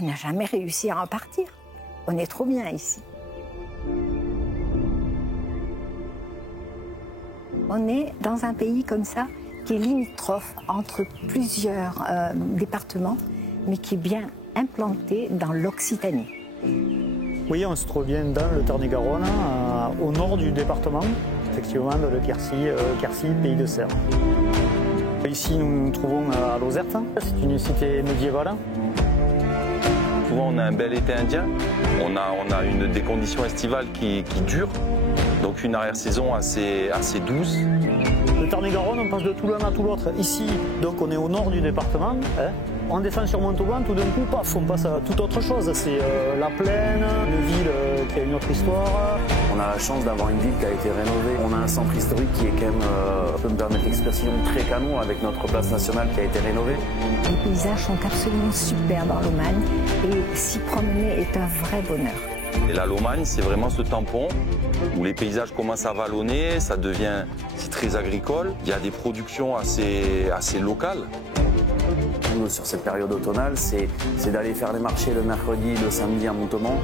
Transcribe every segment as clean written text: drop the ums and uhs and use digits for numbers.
On n'a jamais réussi à en partir. On est trop bien ici. On est dans un pays comme ça, qui est limitrophe entre plusieurs départements, mais qui est bien implanté dans l'Occitanie. Oui, on se trouve bien dans le Tarn-et-Garonne, au nord du département, effectivement, dans le Quercy, pays de Serre. Ici, nous nous trouvons à Lozerte, c'est une cité médiévale. Souvent, on a un bel été indien, on a des conditions estivales qui durent, donc une arrière-saison assez douce. Le Tarn-et-Garonne, on passe de tout l'un à tout l'autre. Ici, donc, on est au nord du département. On descend sur Montauban, tout d'un coup, paf, on passe à toute autre chose. C'est la plaine, une ville qui a une autre histoire. On a la chance d'avoir une ville qui a été rénovée. On a un centre historique qui est quand même, je peux me permettre l'expression, très canon avec notre place nationale qui a été rénovée. Les paysages sont absolument super dans Lomagne et s'y promener est un vrai bonheur. Et la Lomagne, c'est vraiment ce tampon où les paysages commencent à vallonner, c'est très agricole. Il y a des productions assez locales. Sur cette période automnale, c'est d'aller faire les marchés le mercredi, le samedi à Montauban.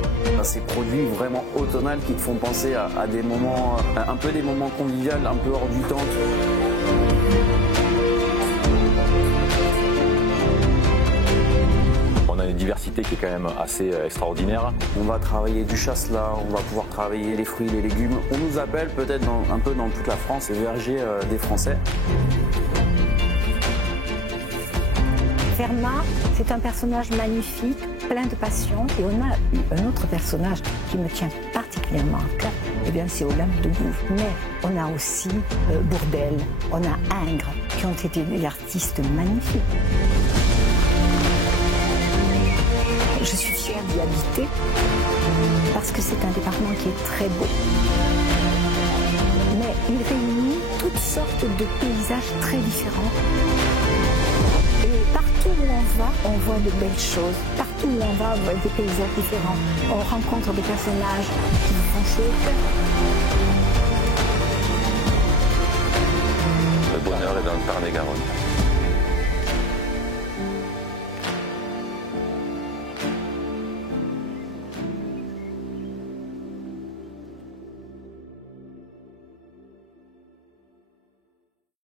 Ces produits vraiment automnales qui te font penser à des moments, un peu des moments conviviaux, un peu hors du temps. On a une diversité qui est quand même assez extraordinaire. On va travailler du chasselas, on va pouvoir travailler les fruits, les légumes. On nous appelle peut-être un peu dans toute la France le verger des Français. Fermat, c'est un personnage magnifique, plein de passion. Et on a un autre personnage qui me tient particulièrement à cœur, eh bien c'est Olympe de Gouges. Mais on a aussi Bourdelle, on a Ingres, qui ont été des artistes magnifiques. Je suis fière d'y habiter parce que c'est un département qui est très beau. Mais il réunit toutes sortes de paysages très différents. Et partout où on va, on voit de belles choses. Partout où on va, on voit des paysages différents. On rencontre des personnages qui nous font chaud au cœur. Le bonheur est dans le Tarn-et-Garonne.